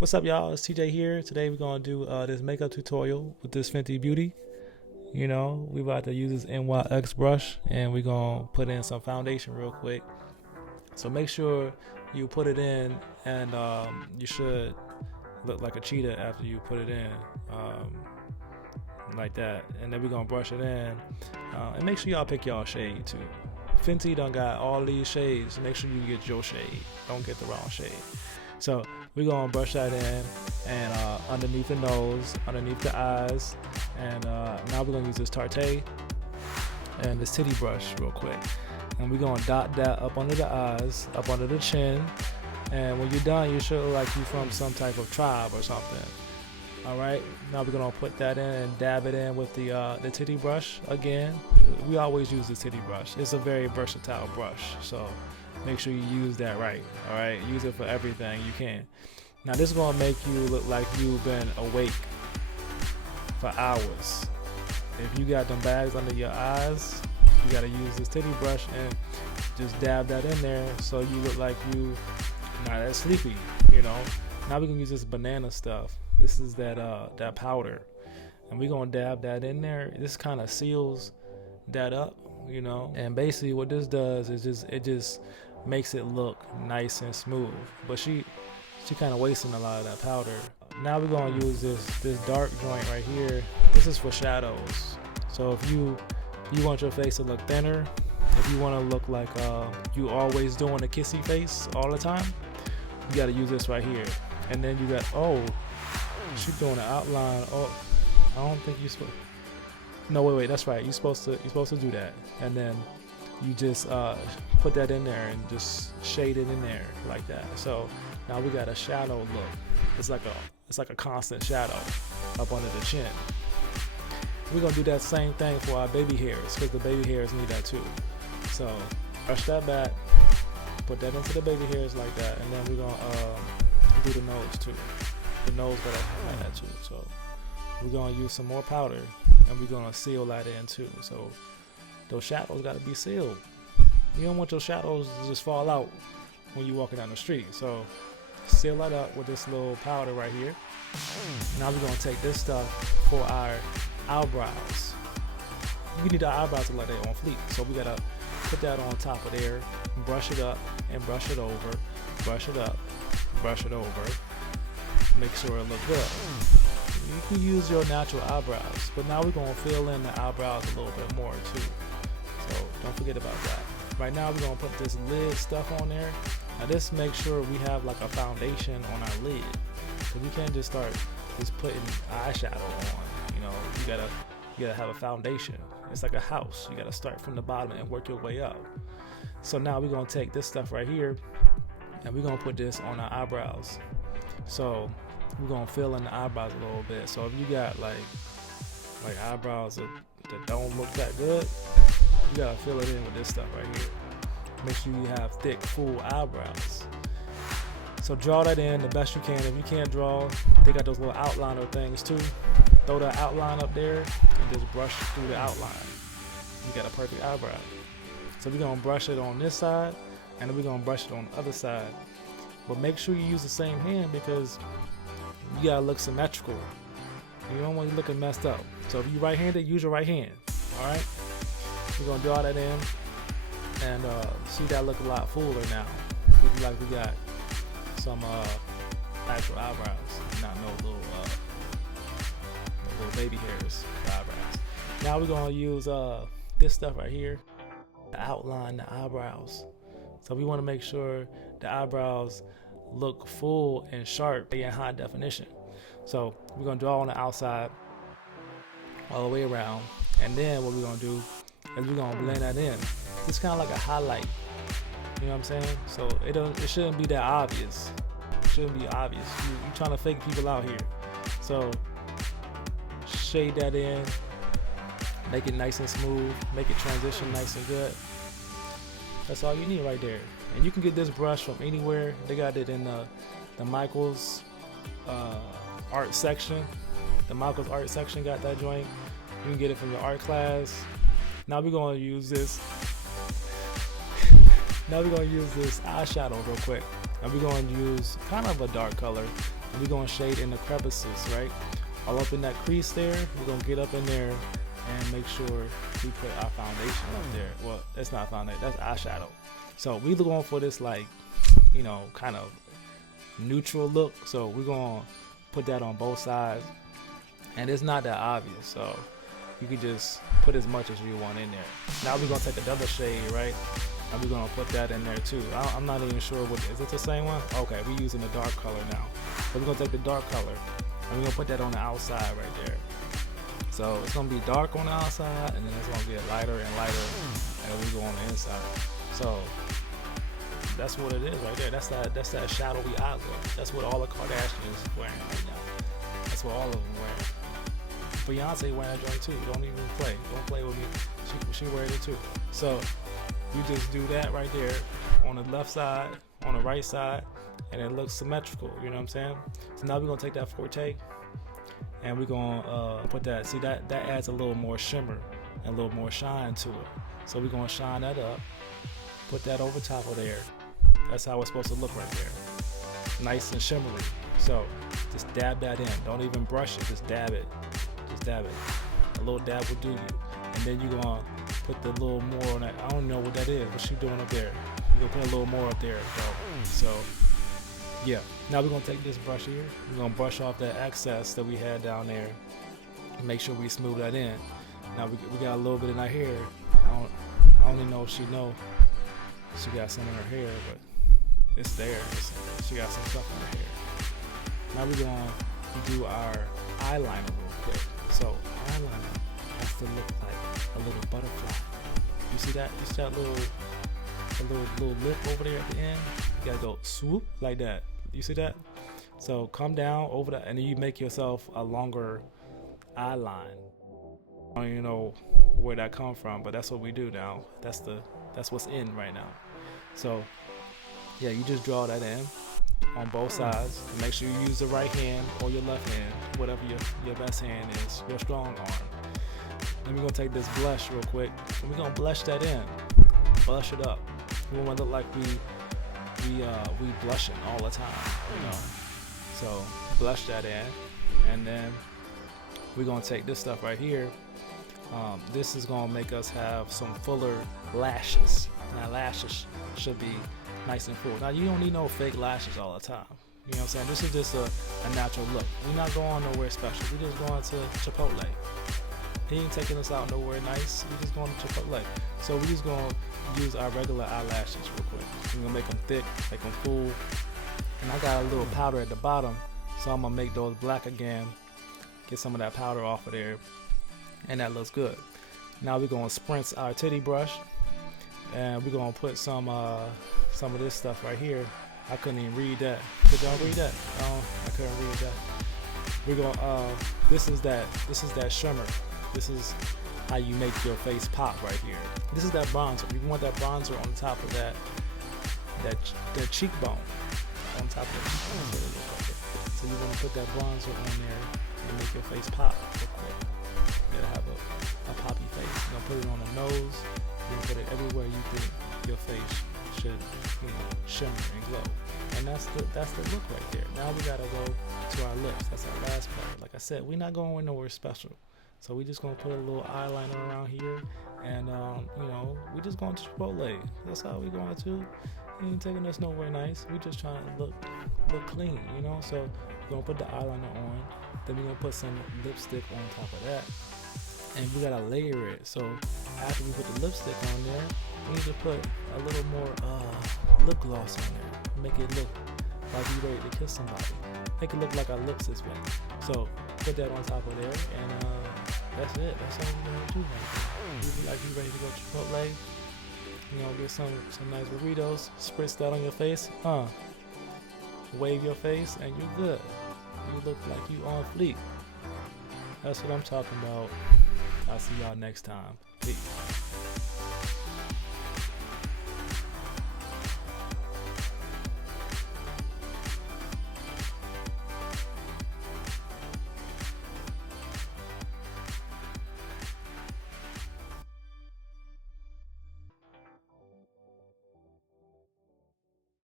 What's up, y'all? It's TJ here. Today we're gonna do this makeup tutorial with this Fenty Beauty. We about to use this NYX brush, and we're gonna put in some foundation real quick. So make sure you put it in, and you should look like a cheetah after you put it in, like that. And then we're gonna brush it in, and make sure y'all pick y'all shade too. Fenty done got all these shades, so make sure you get your shade. Don't get the wrong shade. So we're gonna brush that in, and underneath the nose, underneath the eyes, and now we're gonna use this Tarte and this titty brush real quick, and we're gonna dot that up under the eyes, up under the chin, and when you're done, you should look like you're from some type of tribe or something. All right, now we're gonna put that in and dab it in with the titty brush again. We always use the titty brush. It's a very versatile brush, so make sure you use that right. All right, use it for everything you can. Now this is gonna make you look like you've been awake for hours. If you got them bags under your eyes, you gotta use this titty brush and just dab that in there so you look like you not that sleepy. Now we're gonna use this banana stuff. This is that powder, and we're gonna dab that in there. This kind of seals that up, and basically what this does is it just makes it look nice and smooth. But she kind of wasting a lot of that powder. Now we're gonna use this dark joint right here. This is for shadows. So if you want your face to look thinner, if you want to look like you always doing a kissy face all the time, you got to use this right here. And then you got, she's doing an outline. I don't think you're supposed. No, wait, that's right. You're supposed to do that, and then you just put that in there and just shade it in there like that. So now we got a shadow look. It's like a constant shadow up under the chin. We're gonna do that same thing for our baby hairs, because the baby hairs need that too. So brush that back, put that into the baby hairs like that, and then we're gonna do the nose too. The nose gotta have that too. So we're gonna use some more powder, and we're gonna seal that in too. So those shadows gotta be sealed. You don't want your shadows to just fall out when you're walking down the street. So seal that up with this little powder right here. Now we're gonna take this stuff for our eyebrows. We need our eyebrows to look like they're on fleek. So we gotta put that on top of there, brush it up and brush it over, brush it up, brush it over, make sure it looks good. You can use your natural eyebrows, but now we're gonna fill in the eyebrows a little bit more too. So don't forget about that. Right now we're gonna put this lid stuff on there. Now this makes sure we have like a foundation on our lid. So we can't just start just putting eyeshadow on. You gotta have a foundation. It's like a house. You gotta start from the bottom and work your way up. So now we're gonna take this stuff right here, and we're gonna put this on our eyebrows. So we're gonna fill in the eyebrows a little bit. So if you got like eyebrows that don't look that good, you gotta fill it in with this stuff right here. Make sure you have thick, full eyebrows. So draw that in the best you can. If you can't draw, they got those little outliner things too. Throw that outline up there and just brush through the outline. You got a perfect eyebrow. So we're gonna brush it on this side, and then we're gonna brush it on the other side. But make sure you use the same hand, because you gotta look symmetrical. You don't want you looking messed up. So if you're right-handed, use your right hand. All right. We're gonna draw that in, and see that look a lot fuller now. Look like we got some actual eyebrows, not no little baby hairs for eyebrows. Now we're gonna use this stuff right here to outline the eyebrows. So we want to make sure the eyebrows look full and sharp and in high definition. So we're gonna draw on the outside all the way around, and then what we're gonna do is we're gonna blend that in. It's kind of like a highlight. You know what I'm saying? So it shouldn't be that obvious. It shouldn't be obvious. You're trying to fake people out here. So shade that in, make it nice and smooth, make it transition nice and good. That's all you need right there. And you can get this brush from anywhere. They got it in the Michael's art section. The Michael's art section got that joint. You can get it from your art class. Now we're gonna use this. Now we're gonna use this eyeshadow real quick. And we're going to use kind of a dark color, and we're going to shade in the crevices, right? All up in that crease there, we're going to get up in there and make sure we put our foundation up there. Well, that's not foundation, that's eyeshadow. So we're going for this, like, you know, kind of neutral look. So we're going to put that on both sides, and it's not that obvious, so you can just put as much as you want in there. Now we're going to take another shade, right? And we're going to put that in there too. I'm not even sure what, is it the same one? Okay, we're using the dark color now. So we're going to take the dark color and we're going to put that on the outside right there. So it's going to be dark on the outside, and then it's going to get lighter and lighter, and we go on the inside. So that's what it is right there. That's that shadowy eye look. That's what all the Kardashians wearing right now. That's what all of them wearing. Beyonce wearing that joint too. Don't even play. Don't play with me. She wearing it too. So you just do that right there on the left side, on the right side, and it looks symmetrical. You know what I'm saying? So now we're gonna take that Forte and we're gonna put that. See, that adds a little more shimmer and a little more shine to it. So we're gonna shine that up. Put that over top of there. That's how it's supposed to look right there. Nice and shimmery. So just dab that in. Don't even brush it. Just dab it. Just dab it. A little dab will do you. And then you're gonna put the little more on that. I don't know what that is. What she doing up there? You're gonna put a little more up there, though. So yeah. Now we're gonna take this brush here. We're gonna brush off that excess that we had down there. And make sure we smooth that in. Now we got a little bit in our hair. I don't even know if she know she got some in her hair, but it's there. She got some stuff in her hair. Now we're gonna do our eyeliner real quick. So eyeliner has to look like a little butterfly. You see that? You see that little lip over there at the end? You gotta go swoop like that. You see that? So come down over that, and then you make yourself a longer eye line. I don't even know where that come from, but that's what we do now. That's what's in right now. So yeah, you just draw that in on both sides. And make sure you use the right hand or your left hand, whatever your best hand is, your strong arm. Then we're gonna take this blush real quick, and we're gonna blush that in, blush it up. We want to look like we blushing all the time, you know. So blush that in, and then we're gonna take this stuff right here. This is gonna make us have some fuller lashes. Now lashes should be nice and full. Now you don't need no fake lashes all the time. You know what I'm saying? This is just a natural look. We're not going nowhere special. We're just going to Chipotle. He ain't taking us out nowhere nice. We're just going to Chipotle. So we're just gonna use our regular eyelashes real quick. We're gonna make them thick, make them full. And I got a little powder at the bottom, so I'm gonna make those black again. Get some of that powder off of there, and that looks good. Now we're gonna spritz our titty brush, and we're gonna put some of this stuff right here. I couldn't even read that. Could y'all read that? I couldn't read that. We're gonna this is that shimmer. This is how you make your face pop right here. This is that bronzer. You want that bronzer on top of that cheekbone. On top of that cheekbone. So you want to put that bronzer on there and make your face pop real quick. You gotta have a poppy face. You're gonna put it on the nose. You're gonna put it everywhere you think your face should, shimmer and glow. And that's the look right there. Now we gotta go to our lips. That's our last part. Like I said, we're not going nowhere special. So we're just gonna put a little eyeliner around here, and we're just going to Chipotle. That's how we're going to. He ain't taking us nowhere nice. We're just trying to look clean, So we're gonna put the eyeliner on. Then we're gonna put some lipstick on top of that, and we gotta layer it. So after we put the lipstick on there, we need to put a little more lip gloss on there. Make it look like we're ready to kiss somebody. Make it look like our lips is wet. So put that on top of there, and that's it. That's all we're gonna do right there. You be like you ready to go to Chipotle. Get some nice burritos. Spritz that on your face. Wave your face, and you're good. You look like you on fleek. That's what I'm talking about. I'll see y'all next time. Peace.